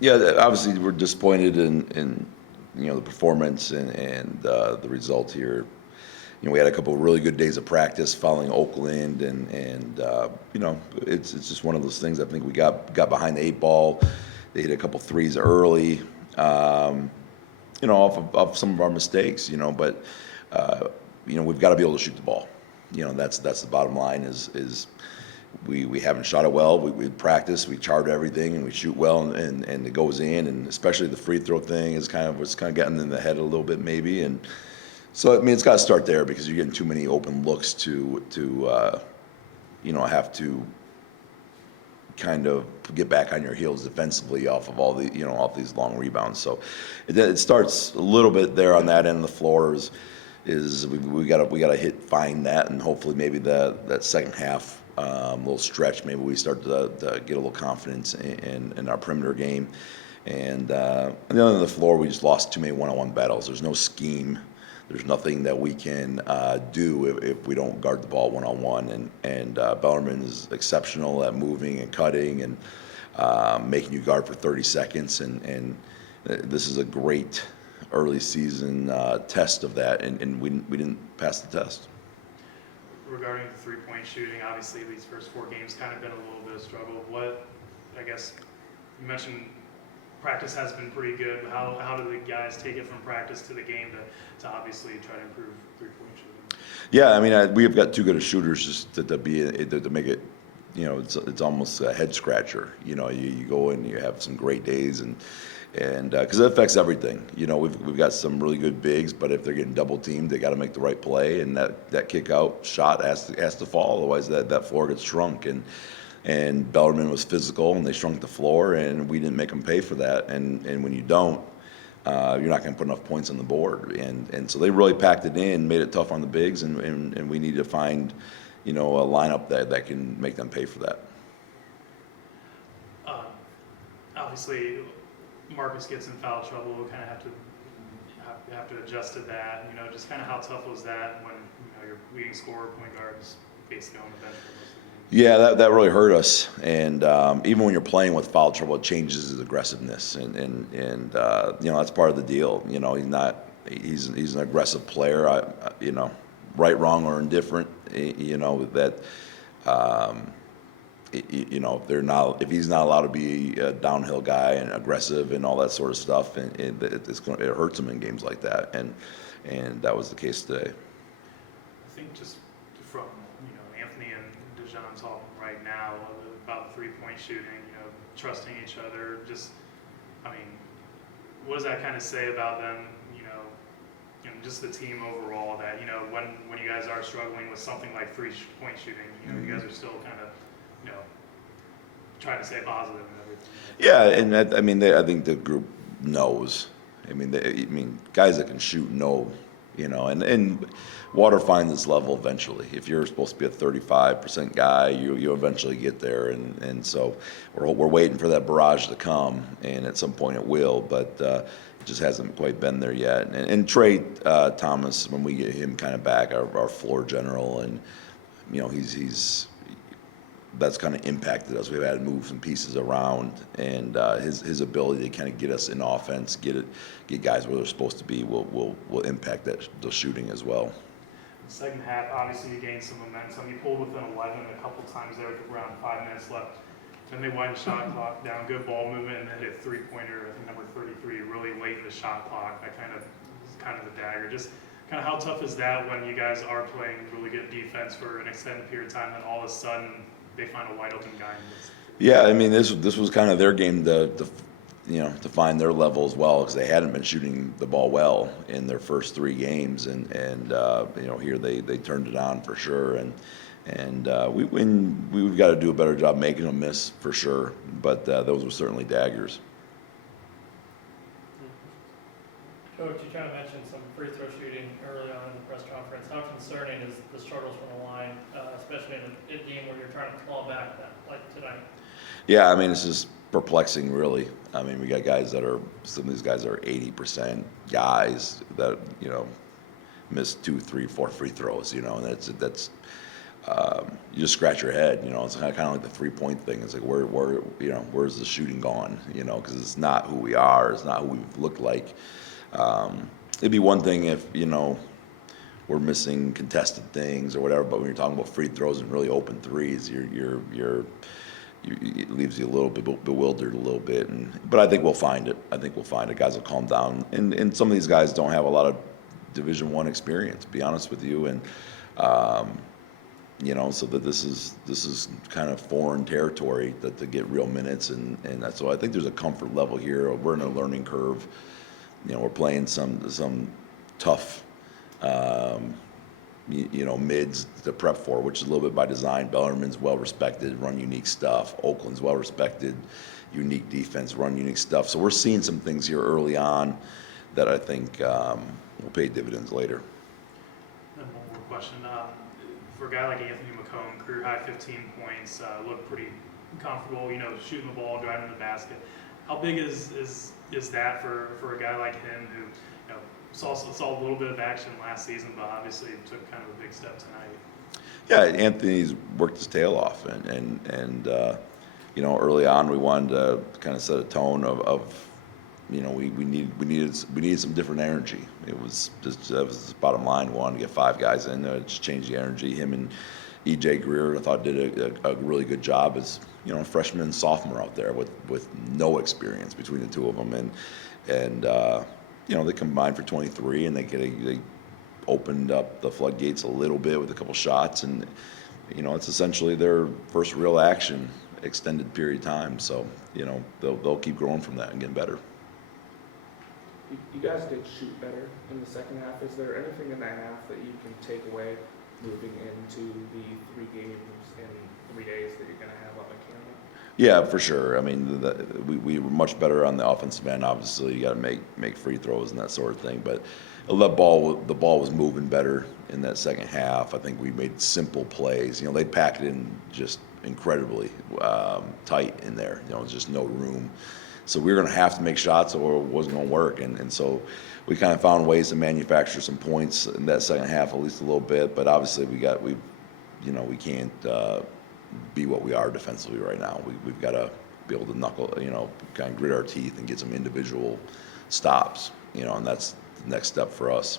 Yeah, obviously we're disappointed in the performance and the result here. We had a couple of really good days of practice following Oakland, and it's just one of those things. I think we got behind the eight ball. They hit a couple threes early, off some of our mistakes. But we've got to be able to shoot the ball. That's the bottom line. Is we haven't shot it well. We practice, we chart everything, and we shoot well, and it goes in. And especially the free throw thing is what's getting in the head a little bit maybe. And so I mean, it's got to start there because you're getting too many open looks to have to kind of get back on your heels defensively off of off these long rebounds. So it starts a little bit there on that end of the floor. We got to find that, and hopefully maybe that second half little stretch, maybe we start to get a little confidence in our perimeter game. And on the other end of the floor, we just lost too many one-on-one battles. There's no scheme. There's nothing that we can do if we don't guard the ball one-on-one. And Bellarmine is exceptional at moving and cutting and making you guard for 30 seconds. And this is a great early season test of that, and we didn't pass the test. Regarding the three-point shooting, obviously these first four games kind of been a little bit of struggle. I guess, you mentioned practice has been pretty good. How do the guys take it from practice to the game to obviously try to improve three-point shooting? Yeah, I mean, we've got too good of shooters just to make it. It's almost a head scratcher. You go in, you have some great days, and because it affects everything. We've got some really good bigs, but if they're getting double teamed, they got to make the right play, and that kick out shot has to fall. Otherwise, that floor gets shrunk. And Bellarmine was physical, and they shrunk the floor, and we didn't make them pay for that. And when you don't, you're not going to put enough points on the board. And so they really packed it in, made it tough on the bigs, and we need to find, a lineup that can make them pay for that. Obviously, Marcus gets in foul trouble. We kind of have to adjust to that. Just kind of how tough was that when your leading scorer, point guard, is basically on the bench for most of the game? Yeah, that really hurt us, and even when you're playing with foul trouble, it changes his aggressiveness, and that's part of the deal. He's an aggressive player. Right, wrong, or indifferent. If he's not allowed to be a downhill guy and aggressive and all that sort of stuff, and it hurts him in games like that, and that was the case today. I think just from Anthony and Dejan talking right now about three-point shooting, trusting each other. What does that kind of say about them? And just the team overall. That when you guys are struggling with something like three-point shooting, you guys are still kind of trying to stay positive and everything. Yeah, and I think the group knows. Guys that can shoot know. And water finds its level eventually. If you're supposed to be a 35% guy, you eventually get there, and so we're waiting for that barrage to come, and at some point it will, but it just hasn't quite been there yet. And Trey Thomas, when we get him kind of back, our floor general, and he's that's kind of impacted us. We've had to move some pieces around, and his ability to kind of get us in offense, get guys where they're supposed to be, will impact the shooting as well. Second half, obviously you gained some momentum. You pulled within 11 a couple times there with around 5 minutes left. Then they wind the shot clock down, good ball movement, and then hit a three-pointer, I think number 33, really late in the shot clock. That kind of the dagger. Just kind of how tough is that when you guys are playing really good defense for an extended period of time, and all of a sudden they find a wide open guy in this? Yeah, this was kind of their game to find their level as well, because they hadn't been shooting the ball well in their first 3 games, and here they turned it on for sure, and we've got to do a better job making them miss for sure, but those were certainly daggers. Coach, you kind of mentioned some free throw shooting early on in the press conference. How concerning is the struggles from the line, especially in a game where you're trying to claw back like tonight? Yeah, this is perplexing, really. We got some of these guys are 80% guys that miss 2, 3, 4 free throws, and that's you just scratch your head. It's kind of like the 3-point thing. It's like where's the shooting gone? Because it's not who we are. It's not who we've looked like. It'd be one thing if we're missing contested things or whatever, but when you're talking about free throws and really open threes, it leaves you a little bit bewildered a little bit. But I think we'll find it. Guys will calm down. And some of these guys don't have a lot of Division I experience, to be honest with you. And so that this is kind of foreign territory to get real minutes, and that's, so I think there's a comfort level here. We're in a learning curve. We're playing some tough mids to prep for, which is a little bit by design. Bellarmine's well respected, run unique stuff. Oakland's well respected, unique defense, run unique stuff. So we're seeing some things here early on that I think will pay dividends later. And one more question. For a guy like Anthony McComb, career high 15 points, looked pretty comfortable, shooting the ball, driving the basket. How big is that for a guy like him who, saw a little bit of action last season, but obviously took kind of a big step tonight? Yeah, Anthony's worked his tail off, and early on we wanted to kind of set a tone of we needed some different energy. It was just, that was the bottom line. We wanted to get 5 guys in to just change the energy. Him and EJ Greer, I thought, did a really good job as freshman and sophomore out there with no experience between the two of them, and they combined for 23, and they opened up the floodgates a little bit with a couple shots, and it's essentially their first real action extended period of time. So they'll keep growing from that and getting better. You guys did shoot better in the second half. Is there anything in that half that you can take away moving into the 3 games in 3 days that you're going to have up in Canada? Yeah, for sure. I mean, we were much better on the offensive end. Obviously, you got to make free throws and that sort of thing. But the ball was moving better in that second half. I think we made simple plays. They packed it in just incredibly tight in there. There's just no room. So we were going to have to make shots or it wasn't going to work. And so we kind of found ways to manufacture some points in that second half, at least a little bit. But obviously we can't be what we are defensively right now. We've got to be able to kind of grit our teeth and get some individual stops, and that's the next step for us.